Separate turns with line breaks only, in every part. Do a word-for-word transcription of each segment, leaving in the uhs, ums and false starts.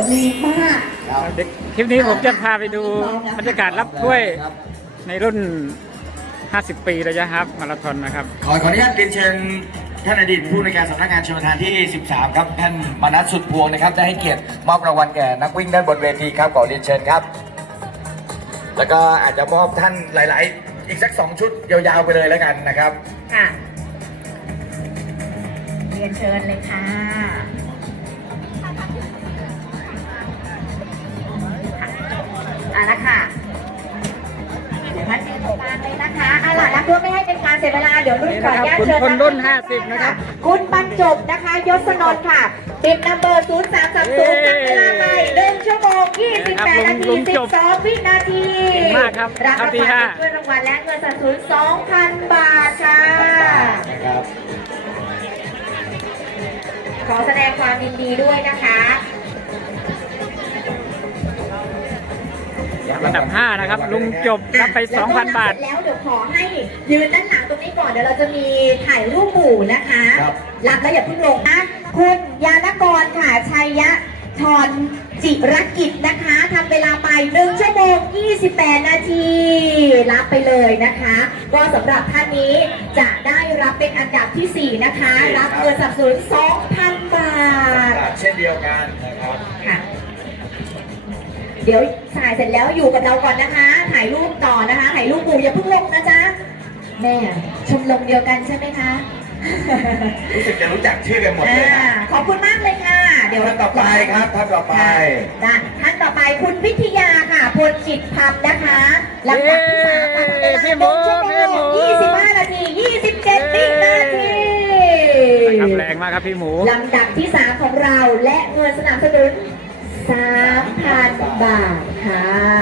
รีบมาก
คลิปนี้ผมจะพาไปดูบรรยากาศรับถ้วยในรุ่น ห้าสิบ ปีระยะฮาล์ฟมาราธอนนะครับ
ขอขออนุญาตเรียนเชิญท่านอดีตผู้ในวยการสำนักงานชลประทานที่ สิบสาม ครับท่านมนัสสุดพวงนะครับได้ให้เกียรติมอบรางวัลแก่นักวิ่งด้านบนเวทีครับขอเรียนเชิญครับ แล้วก็อาจจะมอบท่านหลาย ๆ อีกสักสองชุดยาวๆไปเลยแล้วกันนะครับ
ค่ะเรียนเชิญเลยค่ะอ่ะนะคะเดี๋ยวมาเจอตรงกลางเลยนะคะเอาล่ะนักเพื่อไม่ให้เป็นการเสียเวลาเดี๋ยวรุ่นขออนุญาตเชิญ
คนรุ่นห้าสิบนะครับ
คุณบรรจบนะคะยศนนท์ค่ะติดนัมเบอร์ศูนย์สามสามศูนย์จับเวลาไปหนึ่งชั่วโมงยี่สิบแปดนาทีสิบสองวินาที
มากครับ
รับรางวัลด้วยรางวัลและเงินสนับสนุน สองพัน บาทค่ะขอแสดงความยินดีด้วยนะคะ
อันดับห้านะครับลุงจบรับไป สองพัน บาท
แล้วเดี๋ยวขอให้ยืนด้านหลังตรงนี้ก่อนเดี๋ยวเราจะมีถ่ายรูปหมู่นะคะรับแล้วอย่าเพิ่งลงนะคุณยานกรค่ะชัยยะธรจิรกิจนะคะทำเวลาไปหนึ่งชั่วโมงยี่สิบแปดนาทีรับไปเลยนะคะก็สำหรับท่านนี้จะได้รับเป็นอันดับที่สี่นะคะรับเงินสนับสนุน สองพัน บาท
เช่นเดียวกันนะครับ
ค่ะเดี๋ยวถ่ายเสร็จแล้วอยู่กับเราก่อนนะคะถ่ายรูปต่อนะคะถ่ายรูปหมู่อย่าเพิ่งลงนะจ๊ะแม่ชมรมเดียวกันใช่ไหมคะ
รู้สึกจะรู้จักชื่อกันหมดเลยนะ
ขอบคุณมากเลยค่ะเดี๋ยว
ท่านต่อไปครับท่านต่อไป
จ้ะท่านต่อไปคุณวิทยาค่ะพลจิตพันธ์นะคะลำดับที่สามค่ะเวลาหนึ่งชั่วโมงยี่สิบห้านาทียี่สิบเจ็ดวินาที
แรงมากครับพี่หมู
ลำดับที่สามของเราและเงินสนับสนุนสามพัน บาทค่ะ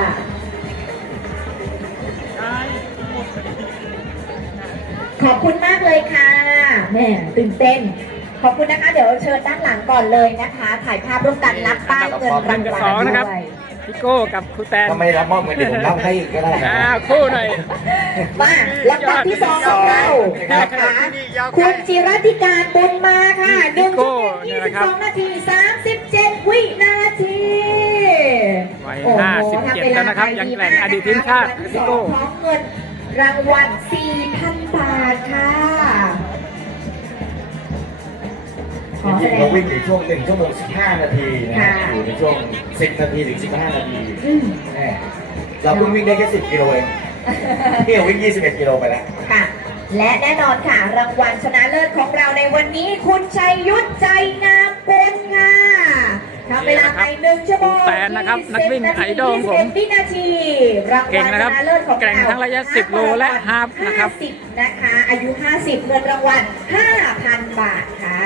ขอบคุณมากเลยค่ะแม่ตื่นเต้นขอบคุณนะคะเดี๋ยวเชิญด้านหลังก่อนเลยนะคะถ่ายภาพร่วมกันรับป้ายเงินรางวัลด้วย
พี่โก้กับครูแตน
ทำไมรับมอบเงินเดี๋ยวผมรับให้อีกก็ได้
คู่หน่อย
มาลำดับที่สองของเรานะคะคุณจิรติการบุญมาค่ะหนึ่งชั่วโมงยี่สิบสองนาทีสามสิบเจ็ดวินาที
วัยห้าสิบเจ็ดแล้วนะครับยังแกร่งอดีตทีมชาติพี่โก้
พร้อมเงินรางวัล สี่พัน บาทค่ะ
จริงๆเราวิ่งในช่วงหนึ่งชั่วโมงสิบห้านาทีนะอยู่ในช่วงสิบนาทีถึงสิบห้านาทีเราเพิ่งวิ่งได้แค่สิบกิโลเองพี่เราวิ่งยี่สิบเอ็ดกิโลไปแล้ว
ค่ะและแน่นอนค่ะรางวัลชนะเลิศของเราในวันนี้คุณชัยยุทธใจงามกุลค่ะทำเวลาไปหนึ่งชั่วโมง
ยี่สิบนะครับนักวิ่งไอดอลผม
วินาทีรางวัลชนะเลิศของเรา
แข่งทั้งระยะสิบโลและฮาล์ฟนะครับ
สิบนะคะอายุห้าสิบเงินรางวัล ห้าพัน บาทค่ะ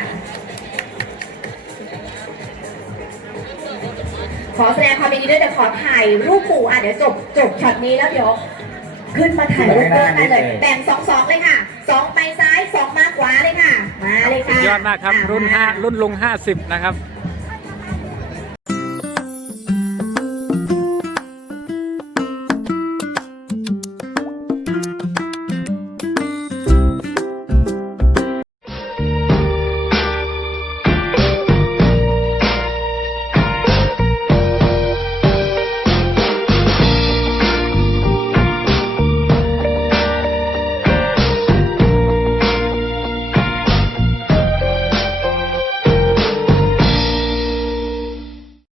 ขอแสดงความยินดีด้วยเดี๋ยวขอถ่ายรูปหมู่อ่ะเดี๋ยวจบจบช็อตนี้แล้วเดี๋ยวขึ้นมาถ่ายรูปด้วยกันเลยแบ่งสองสองเลยค่ะสองไปซ้ายสองมาขวาเลยค่ะมาเลยค่ะ
ยอดมากครับรุ่นห้ารุ่นลุงห้าสิบนะครับ